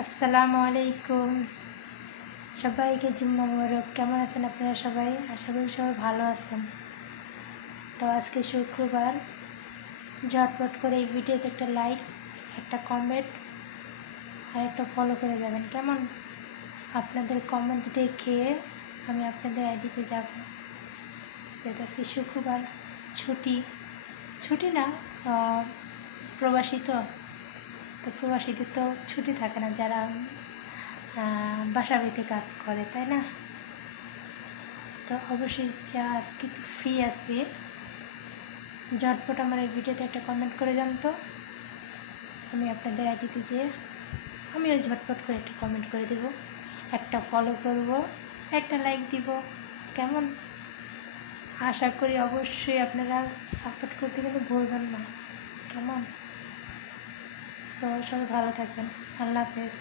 আসসালামু আলাইকুম। সবাইকে জুম্মা মোবারক। কেমন আছেন আপনারা সবাই? আশা করি সবাই ভালো আছেন। তো আজকে শুক্রবার, ঝটপট করে এই ভিডিওতে একটা লাইক, একটা কমেন্ট আর একটা ফলো করে যাবেন, কেমন? আপনাদের কমেন্ট দেখে আমি আপনাদের আইডিতে যাব। যেহেতু আজকে শুক্রবার, ছুটি না, প্রবাসী তো প্রবাসীদের তো ছুটি থাকে না, যারা বাসা বাড়িতে কাজ করে, তাই না? তো অবশ্যই যা আজকে একটু ফ্রি আছি, ঝটপট আমার এই ভিডিওতে একটা কমেন্ট করে যান। তো আমি আপনাদের আইডিতে যেয়ে আমিও ঝটপট করে একটা কমেন্ট করে দেব, একটা ফলো করব, একটা লাইক দিব, কেমন? আশা করি অবশ্যই আপনারা সাপোর্ট করতে কিন্তু ভুলবেন না, কেমন? তো সবাই ভালো থাকবেন। আল্লাহ হাফেজ।